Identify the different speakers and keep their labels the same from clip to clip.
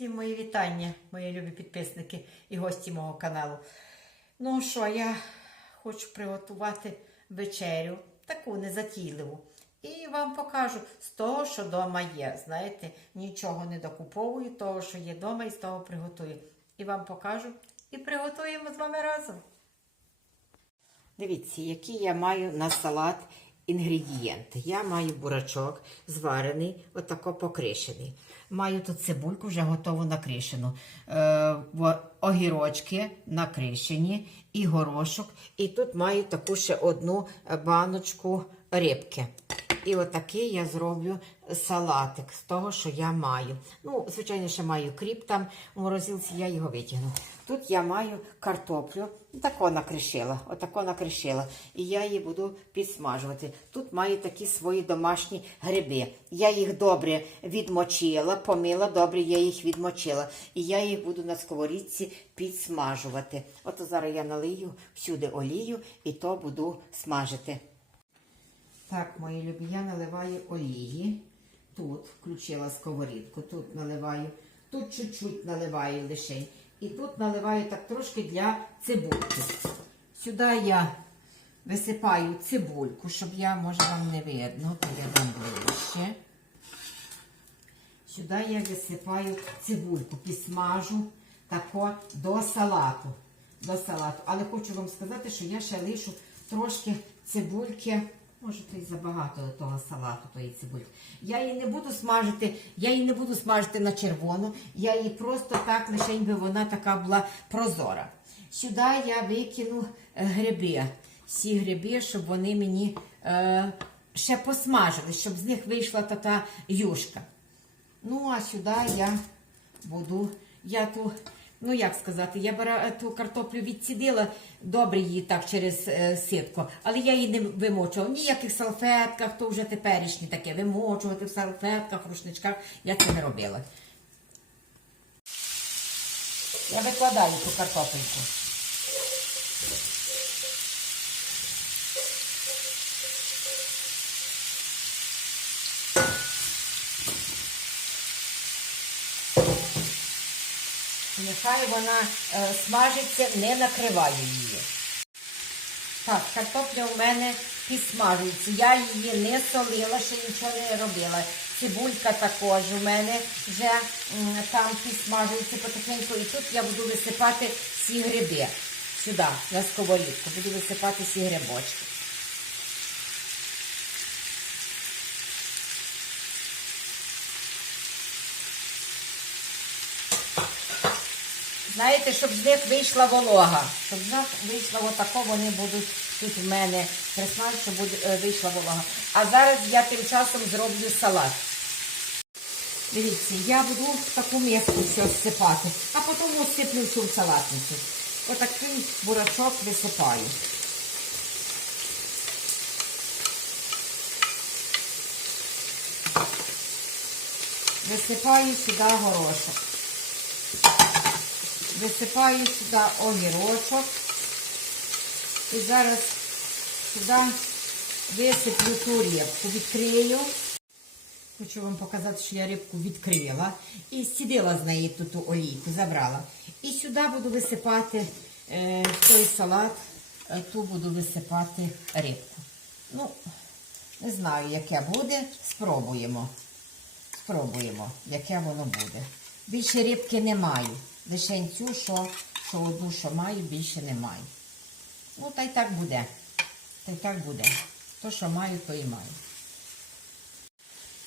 Speaker 1: Всім мої вітання, мої любі підписники і гості мого каналу. Ну що, я хочу приготувати вечерю, таку незатійливу. І вам покажу з того, що вдома є. Знаєте, нічого не докуповую, того, що є вдома, і з того приготую. І вам покажу і приготуємо з вами разом. Дивіться, які я маю на салат інгредієнти. Я маю бурачок зварений, отако покришений. Маю тут цибульку вже готову накришену. Е, огірочки накришені і горошок. І тут маю таку ще одну баночку рибки. І отакий я зроблю салатик з того, що я маю. Ну, звичайно, ще маю кріп там у морозилці, я його витягну. Тут я маю картоплю, тако накришила, отако накришила. І я її буду підсмажувати. Тут маю такі свої домашні гриби. Я їх добре відмочила, помила, добре я їх відмочила. І я їх буду на сковорідці підсмажувати. От зараз я налию всюди олію і то буду смажити. Так, мої любі, я наливаю олії. Тут включила сковорідку, тут наливаю, тут чуть-чуть наливаю лише. І тут наливаю так трошки для цибульки. Сюди я висипаю цибульку, щоб я, може, вам не видно, то я дам ближче. Сюди я висипаю цибульку, підсмажу тако до салату. До салату. Але хочу вам сказати, що я ще лишу трошки цибульки. Може, то й забагато того салату, тої цибульки. Я її не буду смажити, я її не буду смажити на червону, я її просто так, лише би вона така була прозора. Сюди я викину е, гриби. Всі гриби, щоб вони мені е, ще посмажили, щоб з них вийшла така юшка. Ну, а сюди я буду, я ту, ну як сказати, я е, ту картоплю відсідила, добре її так через е, ситко, але я її не вимочувала. Ніяких салфетках, то вже теперішні таке, вимочувати в салфетках, рушничках, я це не робила. Я викладаю ту картопельку. Нехай вона е, смажиться, не накриваю її. Так, картопля у мене підсмажується. Я її не солила, ще нічого не робила. Цибулька також у мене вже м, там підсмажується потихеньку. І тут я буду висипати всі гриби. Сюди, на сковорідку. Буду висипати всі грибочки. Знаєте, щоб з них вийшла волога. Щоб з них вийшла отако, вони будуть тут в мене присмажити, щоб е, вийшла волога. А зараз я тим часом зроблю салат. Дивіться, я буду в таку миску все всипати, а потім осиплю в салатницю. Отакий бурачок висипаю. Висипаю сюди горошок. Висипаю сюди огірочок. І зараз сюди висиплю ту рибку, відкрию. Хочу вам показати, що я рибку відкрила і стідила з неї ту олійку, забрала. І сюди буду висипати е, той салат, е, ту буду висипати рибку. Ну, не знаю, яке буде. Спробуємо. Спробуємо, яке воно буде. Більше рибки не маю. Лише цю, що, що одну, що маю, більше не маю. Ну, та й так буде. Та й так буде. То, що маю, то і маю.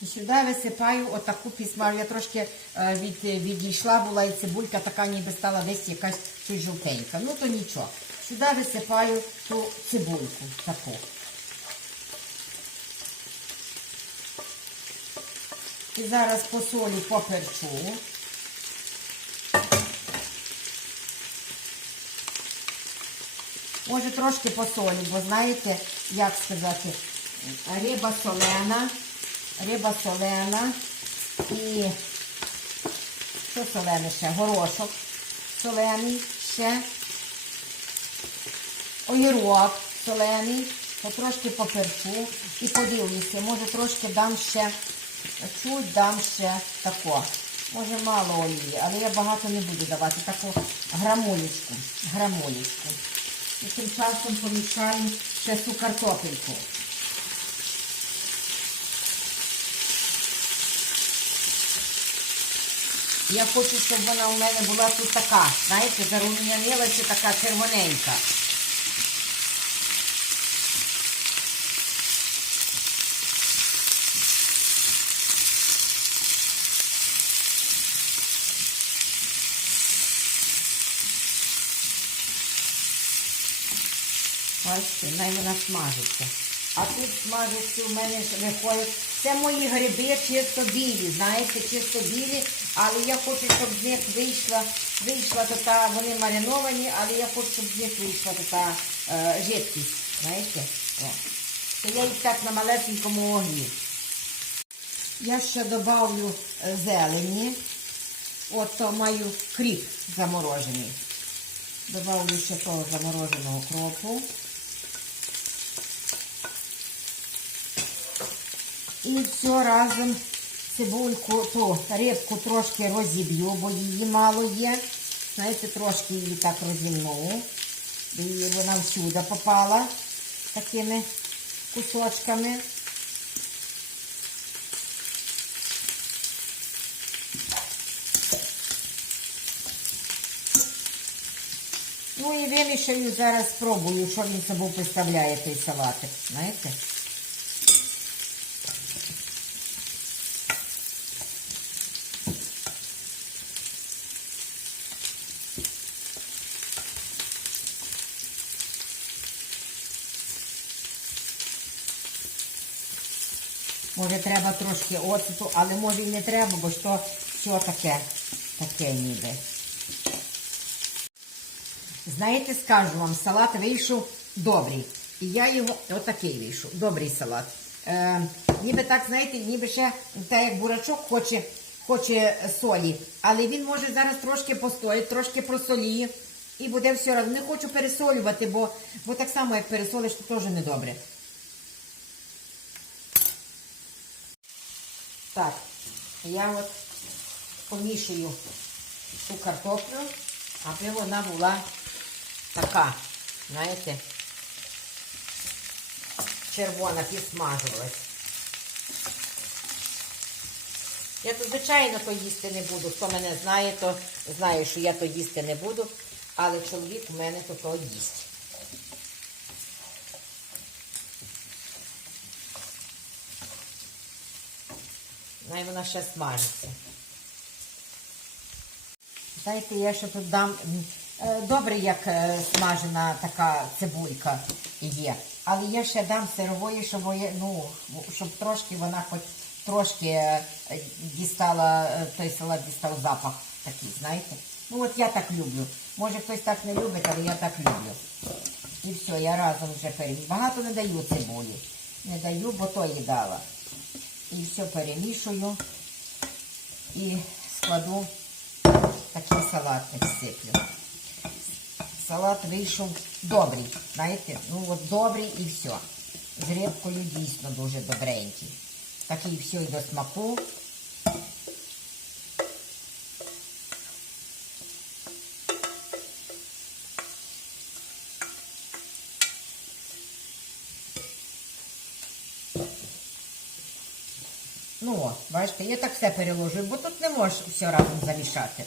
Speaker 1: І сюди висипаю отаку підсмажу. Я трошки е, від, відійшла була і цибулька така ніби стала десь якась чуть жовтенька. Ну то нічого. Сюди висипаю ту цибульку таку. І зараз посолю поперчу. Може трошки посолю, бо знаєте, як сказати, риба солена, риба солена і що солене ще? Горошок солений ще, огірок солений, потрошки поперчу і подивлюся, може трошки дам ще, чуть дам ще тако. Може мало олії, але я багато не буду давати, таку грамулечку, грамулечку. І тим часом помішаю ще цю картопельку. Я хочу, щоб вона у мене була тут така, знаєте, зарум'янилася така червоненька. Бачите, най вона смажиться. А тут смажиться у мене виходить. Це мої гриби чисто білі, знаєте, чисто білі, але я хочу, щоб з них вийшла, вийшла така, вони мариновані, але я хочу, щоб з них вийшла така е, жидкість. Знаєте? О. То я їх так на малесенькому огні. Я ще добавлю е, зелені. От маю кріп заморожений. Добавлю ще того замороженого кропу. І все разом цибульку, ту рибку трошки розіб'ю, бо її мало є. Знаєте, трошки її так розімну. її вона всюди попала такими кусочками. Ну і вимішаю, зараз спробую, що він собою представляє той салатик. Знаєте? Може треба оцету, але може і не треба, бо що все таке, таке ніби. Знаєте, скажу вам, салат вийшов добрий. І я його, отакий вийшов, добрий салат. Е, ніби так, знаєте, ніби ще так як бурачок хоче, хоче солі. Але він може зараз трошки постоїть, трошки просоліє. І буде все разом. Не хочу пересолювати, бо, бо так само, як пересолиш, то теж недобре. Так, я от помішую цю картоплю, аби вона була така, знаєте, червона, підсмажилась. Я то, звичайно, то їсти не буду. Хто мене знає, то знає, що я то їсти не буду, але чоловік у мене то то їсть. Най вона ще смажиться. Знаєте, я ще тут дам е, добре, як е, смажена така цибулька є. Але я ще дам сирової, щоб, ну, щоб трошки вона хоч трошки е, дістала, той салат дістав запах такий, знаєте. Ну от я так люблю. Може хтось так не любить, але я так люблю. І все, я разом вже перемішую. Багато не даю цибулі. Не даю, бо то їй дала. І все перемішую і складу такий салатник сиплю. Салат вийшов добрий, знаєте, ну от добрий і все. З рибкою дійсно дуже добренький. Такий все і до смаку. Ну от, бачите, я так все переложую, бо тут не можеш все разом замішати.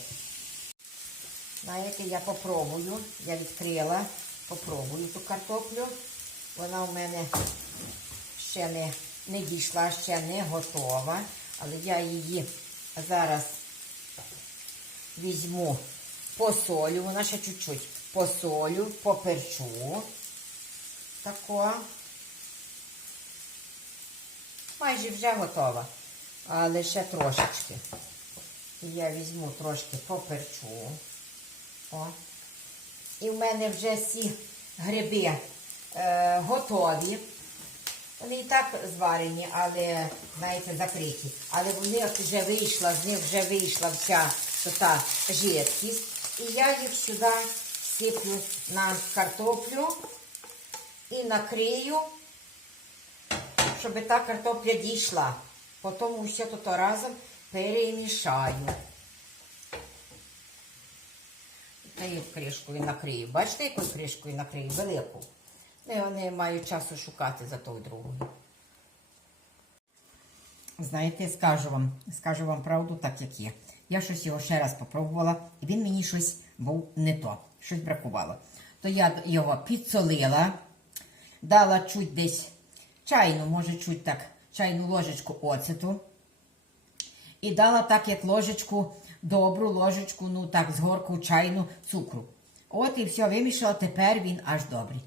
Speaker 1: Знаєте, я попробую, я відкрила, попробую ту картоплю. Вона у мене ще не, не дійшла, ще не готова. Але я її зараз візьму, посолю, вона ще чуть-чуть посолю, поперчу. Тако. Майже вже готова, але ще трошечки. І я візьму трошки поперчу. О. І в мене вже всі гриби е, готові. Вони і так зварені, але, знаєте, закриті. Але вони вже вийшла, з них вже вийшла вся та жидкість. І я їх сюди сиплю на картоплю і накрию, щоб та картопля дійшла потім все тут разом перемішаю. Даю кришкою накрию. Бачите, якою кришкою накрию? Велику. Ну, я не маю часу шукати за той другий. Знаєте, скажу вам, скажу вам правду, так як є. Я щось його ще раз попробувала, і він мені щось був не то, щось бракувало. То я його підсолила, дала чуть десь чайну, може, чуть так чайну ложечку оцету. І дала так, як ложечку, добру ложечку, ну так, з горку чайну цукру. От і все, вимішала, тепер він аж добрий.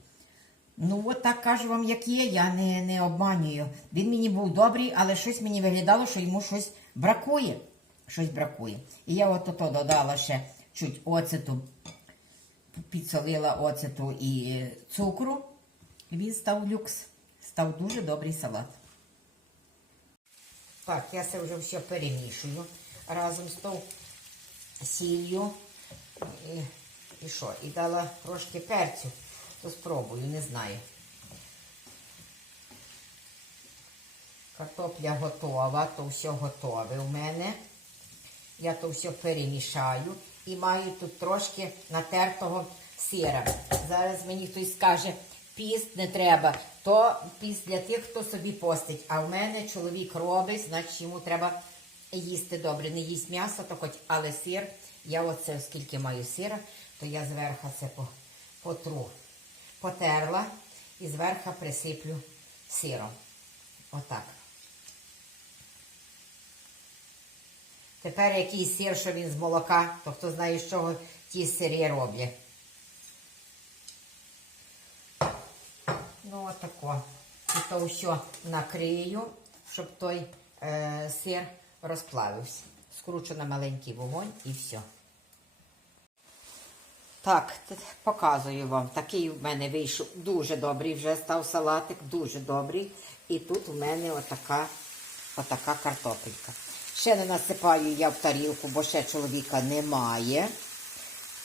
Speaker 1: Ну, от так кажу вам, як є, я не, не обманюю. Він мені був добрий, але щось мені виглядало, що йому щось бракує. Щось бракує. І я от ото додала ще чуть оцету, підсолила оцету і е, цукру. Він став люкс. Став дуже добрий салат. Так, я це вже все перемішую разом з тою сіллю. І, і що? І дала трошки перцю. То спробую, не знаю. Картопля готова, то все готове у мене. Я то все перемішаю і маю тут трошки натертого сира. Зараз мені хтось скаже, піст не треба. То піст для тих, хто собі постить. А в мене чоловік робить, значить йому треба їсти добре. Не їсть м'ясо, то хоч, але сир. Я оце, оскільки маю сира, то я зверху це потру. Потерла і зверху присиплю сиром. Отак. Тепер якийсь сир, що він з молока, то хто знає, з чого ті сири роблять. Ну, отако. І то все накрию, щоб той е, сир розплавився. Скручу на маленький вогонь і все. Так, показую вам. Такий в мене вийшов дуже добрий вже став салатик, дуже добрий. І тут у мене отака, отака картопелька. Ще не насипаю я в тарілку, бо ще чоловіка немає.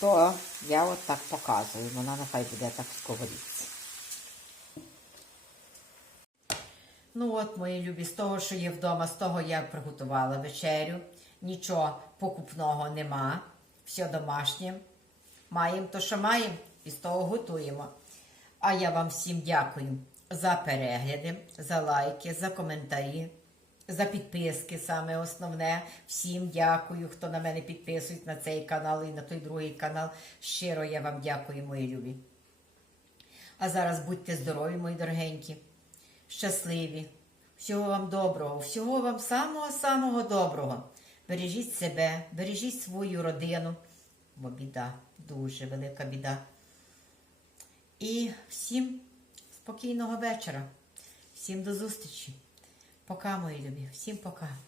Speaker 1: То я от так показую. Вона нехай буде так сковорідці. Ну от, мої любі, з того, що є вдома, з того я приготувала вечерю. Нічого покупного нема. Все домашнє. Маємо то, що маємо, і з того готуємо. А я вам всім дякую за перегляди, за лайки, за коментарі, за підписки, саме основне. Всім дякую, хто на мене підписується на цей канал і на той другий канал. Щиро я вам дякую, мої любі. А зараз будьте здорові, мої дорогенькі, щасливі. Всього вам доброго, всього вам самого-самого доброго. Бережіть себе, бережіть свою родину, бо біда, дуже велика біда. І всім спокійного вечора, всім до зустрічі. Пока, мої любі, всім пока.